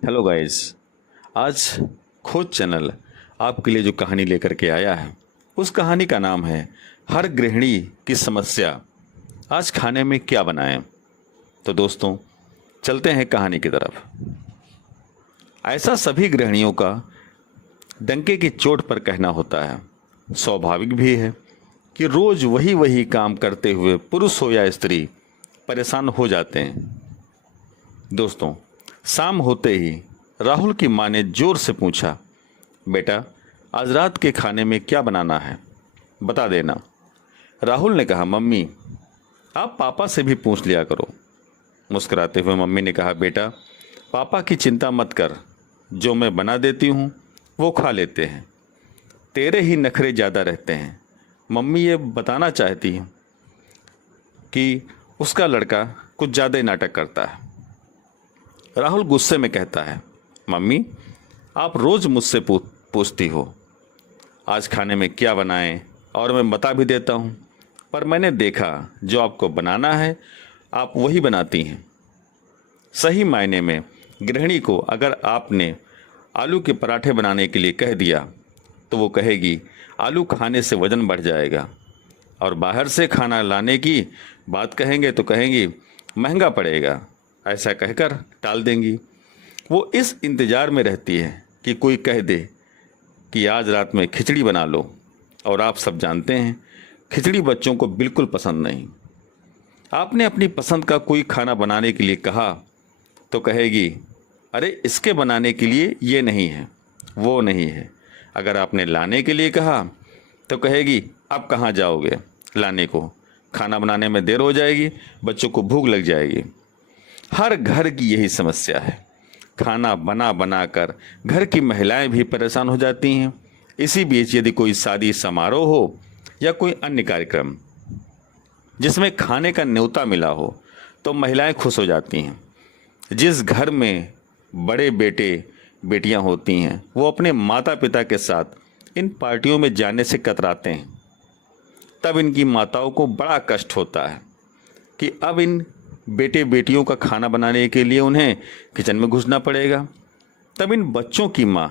Hello guys. आज खोज channel आपके लिए जो कहानी लेकर के आया है उस कहानी का नाम है हर गृहिणी की समस्या। आज खाने में क्या बनाएं। तो दोस्तों चलते हैं कहानी की तरफ। ऐसा सभी गृहिणियों का डंके की चोट पर कहना होता है। स्वाभाविक भी है कि रोज वही वही काम करते हुए पुरुष हो या स्त्री परेशान हो जाते हैं। दोस्तों शाम होते ही राहुल की माँ ने जोर से पूछा, बेटा आज रात के खाने में क्या बनाना है, बता देना। राहुल ने कहा, मम्मी आप पापा से भी पूछ लिया करो। मुस्कुराते हुए मम्मी ने कहा, बेटा पापा की चिंता मत कर, जो मैं बना देती हूँ वो खा लेते हैं। तेरे ही नखरे ज़्यादा रहते हैं। मम्मी ये बताना चाहती है कि उसका लड़का कुछ ज़्यादा ही नाटक करता है। राहुल गुस्से में कहता है, मम्मी आप रोज़ मुझसे पूछती हो आज खाने में क्या बनाएं, और मैं बता भी देता हूं, पर मैंने देखा जो आपको बनाना है आप वही बनाती हैं। सही मायने में गृहिणी को अगर आपने आलू के पराठे बनाने के लिए कह दिया तो वो कहेगी आलू खाने से वज़न बढ़ जाएगा, और बाहर से खाना लाने की बात कहेंगे तो कहेंगी महंगा पड़ेगा। ऐसा कहकर टाल देंगी। वो इस इंतज़ार में रहती है कि कोई कह दे कि आज रात में खिचड़ी बना लो, और आप सब जानते हैं खिचड़ी बच्चों को बिल्कुल पसंद नहीं। आपने अपनी पसंद का कोई खाना बनाने के लिए कहा तो कहेगी अरे इसके बनाने के लिए ये नहीं है वो नहीं है। अगर आपने लाने के लिए कहा तो कहेगी अब कहाँ जाओगे लाने को, खाना बनाने में देर हो जाएगी, बच्चों को भूख लग जाएगी। हर घर की यही समस्या है। खाना बना बना कर घर की महिलाएं भी परेशान हो जाती हैं। इसी बीच यदि कोई शादी समारोह हो या कोई अन्य कार्यक्रम जिसमें खाने का न्योता मिला हो तो महिलाएं खुश हो जाती हैं। जिस घर में बड़े बेटे बेटियां होती हैं वो अपने माता पिता के साथ इन पार्टियों में जाने से कतराते हैं। तब इनकी माताओं को बड़ा कष्ट होता है कि अब इन बेटे बेटियों का खाना बनाने के लिए उन्हें किचन में घुसना पड़ेगा। तब इन बच्चों की माँ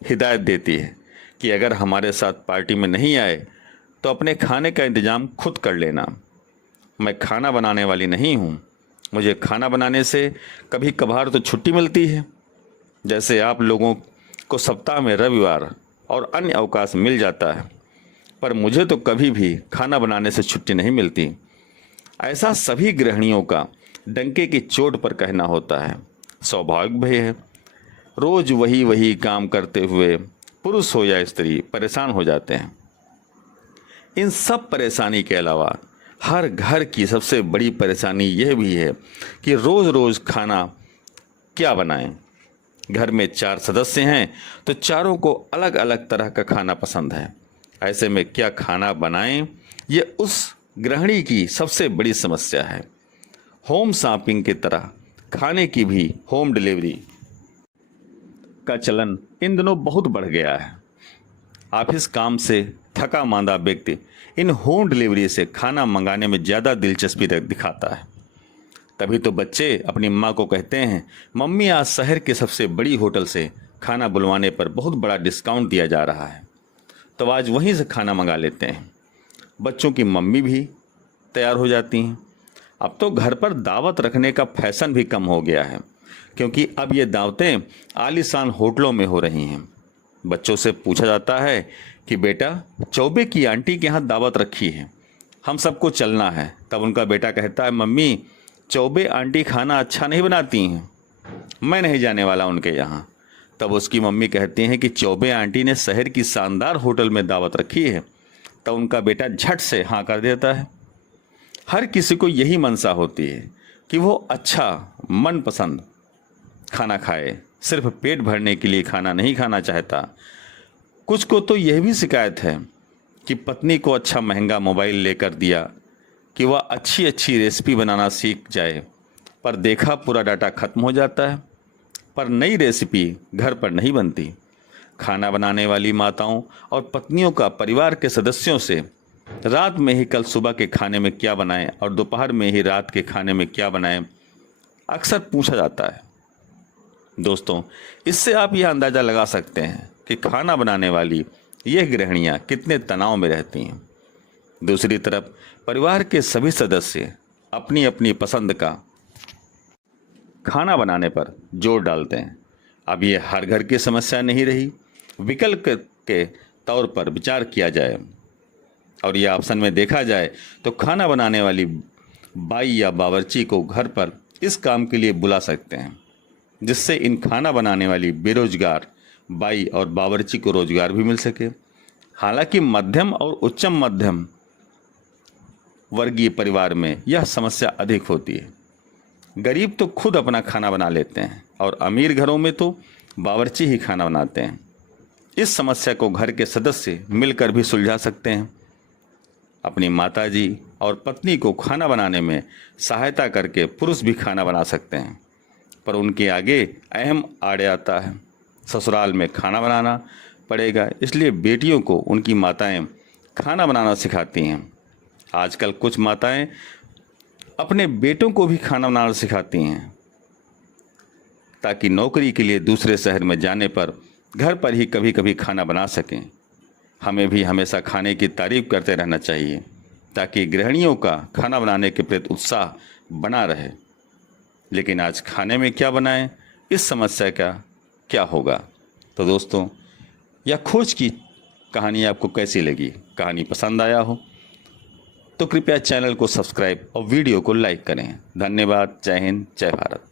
हिदायत देती है कि अगर हमारे साथ पार्टी में नहीं आए तो अपने खाने का इंतज़ाम खुद कर लेना। मैं खाना बनाने वाली नहीं हूँ। मुझे खाना बनाने से कभी कभार तो छुट्टी मिलती है, जैसे आप लोगों को सप्ताह में रविवार और अन्य अवकाश मिल जाता है, पर मुझे तो कभी भी खाना बनाने से छुट्टी नहीं मिलती। ऐसा सभी गृहिणियों का डंके की चोट पर कहना होता है। स्वाभाविक भी है, रोज वही वही काम करते हुए पुरुष हो या स्त्री परेशान हो जाते हैं। इन सब परेशानी के अलावा हर घर की सबसे बड़ी परेशानी यह भी है कि रोज़ रोज़ खाना क्या बनाएं। घर में 4 सदस्य हैं तो चारों को अलग अलग तरह का खाना पसंद है। ऐसे में क्या खाना बनाएं, ये उस गृहिणी की सबसे बड़ी समस्या है। होम शॉपिंग की तरह खाने की भी होम डिलीवरी का चलन इन दिनों बहुत बढ़ गया है। ऑफिस काम से थका मांदा व्यक्ति इन होम डिलीवरी से खाना मंगाने में ज़्यादा दिलचस्पी दिखाता है। तभी तो बच्चे अपनी माँ को कहते हैं, मम्मी आज शहर के सबसे बड़ी होटल से खाना बुलवाने पर बहुत बड़ा डिस्काउंट दिया जा रहा है, तो आज वहीं से खाना मंगा लेते हैं। बच्चों की मम्मी भी तैयार हो जाती हैं। अब तो घर पर दावत रखने का फैशन भी कम हो गया है, क्योंकि अब ये दावतें आलीशान होटलों में हो रही हैं। बच्चों से पूछा जाता है कि बेटा चौबे की आंटी के यहाँ दावत रखी है, हम सबको चलना है। तब उनका बेटा कहता है, मम्मी चौबे आंटी खाना अच्छा नहीं बनाती हैं, मैं नहीं जाने वाला उनके यहाँ। तब उसकी मम्मी कहती हैं कि चौबे आंटी ने शहर की शानदार होटल में दावत रखी है। तब उनका बेटा झट से हाँ कर देता है। हर किसी को यही मनसा होती है कि वो अच्छा मनपसंद खाना खाए, सिर्फ पेट भरने के लिए खाना नहीं खाना चाहता। कुछ को तो यह भी शिकायत है कि पत्नी को अच्छा महंगा मोबाइल लेकर दिया कि वह अच्छी अच्छी रेसिपी बनाना सीख जाए, पर देखा पूरा डाटा खत्म हो जाता है, पर नई रेसिपी घर पर नहीं बनती। खाना बनाने वाली माताओं और पत्नियों का परिवार के सदस्यों से रात में ही कल सुबह के खाने में क्या बनाएं और दोपहर में ही रात के खाने में क्या बनाएं अक्सर पूछा जाता है। दोस्तों, इससे आप यह अंदाज़ा लगा सकते हैं कि खाना बनाने वाली यह गृहिणियाँ कितने तनाव में रहती हैं। दूसरी तरफ परिवार के सभी सदस्य अपनी अपनी पसंद का खाना बनाने पर जोर डालते हैं। अब ये हर घर की समस्या नहीं रही। विकल्प के तौर पर विचार किया जाए और यह ऑप्शन में देखा जाए तो खाना बनाने वाली बाई या बावर्ची को घर पर इस काम के लिए बुला सकते हैं, जिससे इन खाना बनाने वाली बेरोजगार बाई और बावर्ची को रोजगार भी मिल सके। हालांकि मध्यम और उच्चम मध्यम वर्गीय परिवार में यह समस्या अधिक होती है। गरीब तो खुद अपना खाना बना लेते हैं और अमीर घरों में तो बावर्ची ही खाना बनाते हैं। इस समस्या को घर के सदस्य मिलकर भी सुलझा सकते हैं। अपनी माताजी और पत्नी को खाना बनाने में सहायता करके पुरुष भी खाना बना सकते हैं, पर उनके आगे अहम आड़े आता है। ससुराल में खाना बनाना पड़ेगा, इसलिए बेटियों को उनकी माताएं खाना बनाना सिखाती हैं। आजकल कुछ माताएं अपने बेटों को भी खाना बनाना सिखाती हैं, ताकि नौकरी के लिए दूसरे शहर में जाने पर घर पर ही कभी कभी खाना बना सकें। हमें भी हमेशा खाने की तारीफ करते रहना चाहिए, ताकि गृहिणियों का खाना बनाने के प्रति उत्साह बना रहे। लेकिन आज खाने में क्या बनाएं, इस समस्या का क्या होगा? तो दोस्तों, यह खोज की कहानी आपको कैसी लगी? कहानी पसंद आया हो तो कृपया चैनल को सब्सक्राइब और वीडियो को लाइक करें। धन्यवाद। जय हिंद, जय भारत।